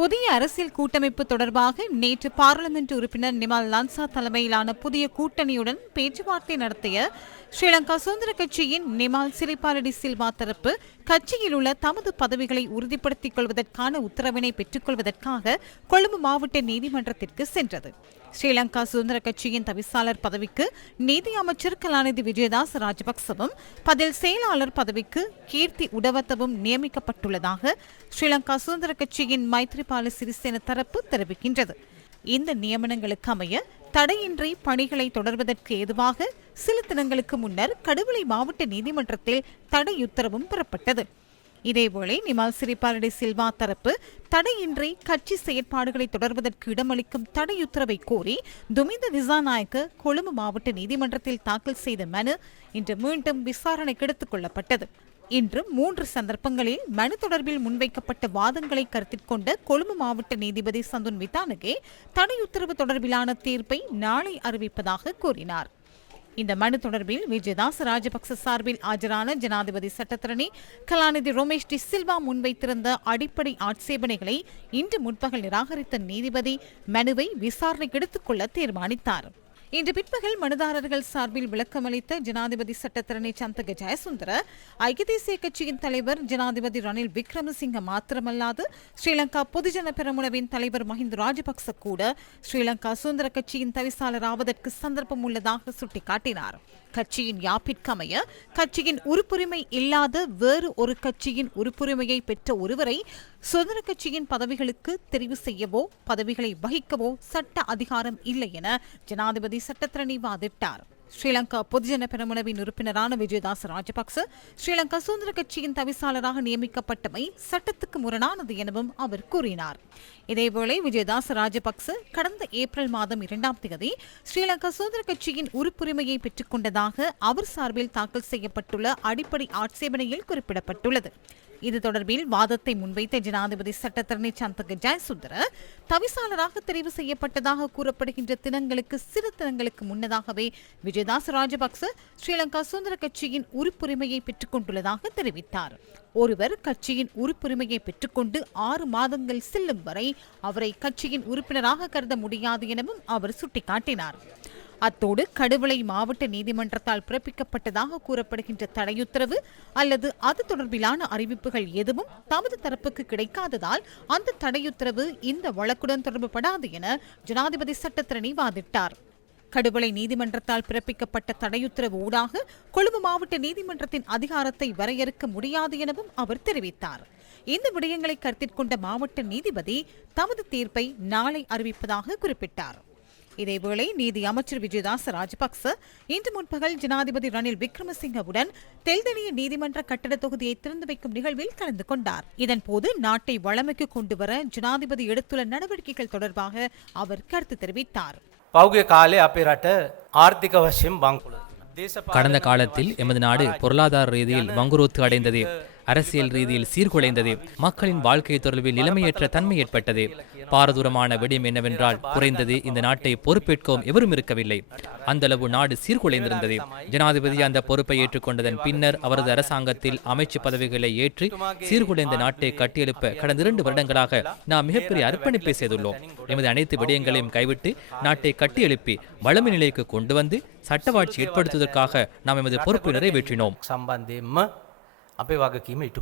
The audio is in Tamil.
புதிய அரசியல் கூட்டமைப்பு தொடர்பாக நேற்று பாராளுமன்ற உறுப்பினர் நிமால் லான்சா தலைமையிலான புதிய கூட்டணியுடன் பேச்சுவார்த்தை நடத்திய ஸ்ரீலங்கா சுதந்திர கட்சியின் நிமால் சிறிபாலடி சில்வா தரப்பு கட்சியில் உள்ள தமது பதவிகளை உறுதிப்படுத்திக் கொள்வதற்கான உத்தரவினை பெற்றுக்கொள்வதற்காக கொழும்பு மாவட்ட நீதிமன்றத்திற்கு சென்றது. ஸ்ரீலங்கா சுதந்திர கட்சியின் தவிசாளர் பதவிக்கு நீதி அமைச்சர் கலாநிதி விஜயதாஸ் ராஜபக்சவும் பதில் செயலாளர் பதவிக்கு கீர்த்தி உடவத்தவும் நியமிக்கப்பட்டுள்ளதாக ஸ்ரீலங்கா சுதந்திர கட்சியின் மைத்ரிபால சிறிசேன தரப்பு தெரிவிக்கின்றது. இந்த நியமனங்களுக்கு அமைய தடையின்றி பணிகளை தொடர்வதற்கு ஏதுவாக சில தினங்களுக்கு முன்னர் கடுவலை மாவட்ட நீதிமன்றத்தில் தடையுத்தரவும் பெறப்பட்டது. இதேவேளை நிமால் சிறிபாலடி சில்வா தரப்பு தடையின்றி கட்சி செயற்பாடுகளை தொடர்வதற்கு இடமளிக்கும் தடையுத்தரவை கோரி துமிந்த திசாநாயக்க கொழும்பு மாவட்ட நீதிமன்றத்தில் தாக்கல் செய்த மனு இன்று மீண்டும் விசாரணைக்கு எடுத்துக் கொள்ளப்பட்டது. இன்று மூன்று சந்தர்ப்பங்களில் மனு தொடர்பில் முன்வைக்கப்பட்ட வாதங்களை கருத்தில் கொண்ட கொழும்பு மாவட்ட நீதிபதி சந்துன் வித்தானகே தடையுத்தரவு தொடர்பிலான தீர்ப்பை நாளை அறிவிப்பதாக கூறினார். இந்த மனு தொடர்பில் விஜயதாஸ் ராஜபக்ச சார்பில் ஆஜரான ஜனாதிபதி சட்டத்தரணி கலாநிதி ரோமேஷ் டி சில்வா முன்வைத்திருந்த அடிப்படை ஆட்சேபனைகளை இன்று முற்பகல் நிராகரித்த நீதிபதி மனுவை விசாரணைக்கு எடுத்துக்கொள்ள தீர்மானித்தார். இன்று பிற்பகல் மனுதாரர்கள் சார்பில் விளக்கமளித்த ஜனாதிபதி சட்டத்தரணி சந்தக ஜெயசுந்தர ஐக்கிய தேசிய கட்சியின் தலைவர் ஜனாதிபதி ரணில் விக்ரமசிங்க மாத்திரமல்லாது ஸ்ரீலங்கா பொதுஜன பெரமுனவின் தலைவர் மஹிந்த ராஜபக்ச கூட ஸ்ரீலங்கா சுதந்திர கட்சியின் தவிசாளர் ஆவதற்கு சந்தர்ப்பம் உள்ளதாக சுட்டிக்காட்டினார். கட்சியின் யாப்பிற்கமைய கட்சியின் உறுப்புரிமை இல்லாத வேறு ஒரு கட்சியின் உறுப்புரிமையை பெற்ற ஒருவரை சுதந்திர கட்சியின் பதவிகளுக்கு தெரிவு செய்யவோ பதவிகளை வகிக்கவோ சட்ட அதிகாரம் இல்லை என ஜனாதிபதி சட்டத்திரணி வாதிட்டார். ஸ்ரீலங்கா பொதுஜன பெரமுனவின் உறுப்பினரான விஜயதாஸ் ராஜபக்ச ஸ்ரீலங்கா சுதந்திர கட்சியின் தவிசாளராக நியமிக்கப்பட்டமை சட்டத்துக்கு முரணானது எனவும் அவர் கூறினார். இதேவேளை விஜயதாஸ் ராஜபக்ச கடந்த ஏப்ரல் மாதம் இரண்டாம் தேதி ஸ்ரீலங்கா சுதந்திர கட்சியின் உறுப்புரிமையை பெற்றுக்கொண்டதாக அவர் சார்பில் தாக்கல் செய்யப்பட்டுள்ள அடிப்படை ஆட்சேபனையில் குறிப்பிடப்பட்டுள்ளது. இது தொடர்பில் வாதத்தை முன்வைத்த ஜனாதிபதி சட்டத்தரணி சந்தக ஜெயசுந்தர தவிசாளராக தெரிவு செய்யப்பட்டதாக கூறப்படுகின்ற தினங்களுக்கு சில தினங்களுக்கு முன்னதாகவே விஜயதாஸ் ராஜபக்ச ஸ்ரீலங்கா சுதந்திர கட்சியின் உறுப்புரிமையை பெற்றுக் கொண்டுள்ளதாக தெரிவித்தார். ஒருவர் கட்சியின் உறுப்புரிமையை பெற்றுக்கொண்டு ஆறு மாதங்கள் செல்லும் வரை அவரை கட்சியின் உறுப்பினராக கருத முடியாது எனவும் அவர் சுட்டிக்காட்டினார். அத்தோடு கடுவளை மாவட்ட நீதிமன்றத்தால் பிறப்பிக்கப்பட்டதாக கூறப்படுகின்ற தடையுத்தரவு அல்லது அது தொடர்பிலான அறிவிப்புகள் எதுவும் தமது தரப்புக்கு கிடைக்காததால் அந்த தடையுத்தரவு இந்த வழக்குடன் தொடர்புபடாது என ஜனாதிபதி சட்டத்திரணி வாதிட்டார். கடுவளை நீதிமன்றத்தால் பிறப்பிக்கப்பட்ட தடையுத்தரவு ஊடாக கொழும்பு மாவட்ட நீதிமன்றத்தின் அதிகாரத்தை வரையறுக்க முடியாது எனவும் அவர் தெரிவித்தார். இந்த விடயங்களை கருத்தில் கொண்ட மாவட்ட நீதிபதி தமது தீர்ப்பை நாளை அறிவிப்பதாக குறிப்பிட்டார். இதேவேளை நீதி அமைச்சர் விஜயதாச ராஜபக்ச இன்று முன்பகல் ஜனாதிபதி ரணில் விக்ரமசிங்கவுடன் தெல்தனிய நீதிமன்ற கட்டட தொகுதியை திறந்து வைக்கும் நிகழ்வில் கலந்து கொண்டார். இதன்போது நாட்டை வளமைக்கு கொண்டுவர ஜனாதிபதி எடுத்துள்ள நடவடிக்கைகள் தொடர்பாக அவர் கருத்து தெரிவித்தார். கடந்த காலத்தில் எமது நாடு பொருளாதார ரீதியில் வங்குரோத்து அடைந்தது. அரசியல் ரீதியில் சீர்குலைந்தது. மக்களின் வாழ்க்கை தொடர்பில் நிலைமையற்ற தன்மை ஏற்பட்டது. பாரதூரமான விடயம் என்னவென்றால் குறைந்தது இந்த நாட்டை பொறுப்பேற்கவும் எவரும் இருக்கவில்லை. அந்த அளவு நாடு சீர்குலைந்திருந்தது. ஜனாதிபதி அந்த பொறுப்பை ஏற்றுக்கொண்டதன் பின்னர் அவரது அரசாங்கத்தில் அமைச்சு பதவிகளை ஏற்றி சீர்குலைந்த நாட்டை கட்டியெழுப்ப கடந்த இரண்டு வருடங்களாக நாம் மிகப்பெரிய அர்ப்பணிப்பை செய்துள்ளோம். எமது அனைத்து விடயங்களையும் கைவிட்டு நாட்டை கட்டியெழுப்பி வளமை நிலைக்கு கொண்டு வந்து சட்டவாட்சி ஏற்படுத்துவதற்காக நாம் எமது பொறுப்பை நிறைவேற்றினோம். අපේ වගකීම ඉටු.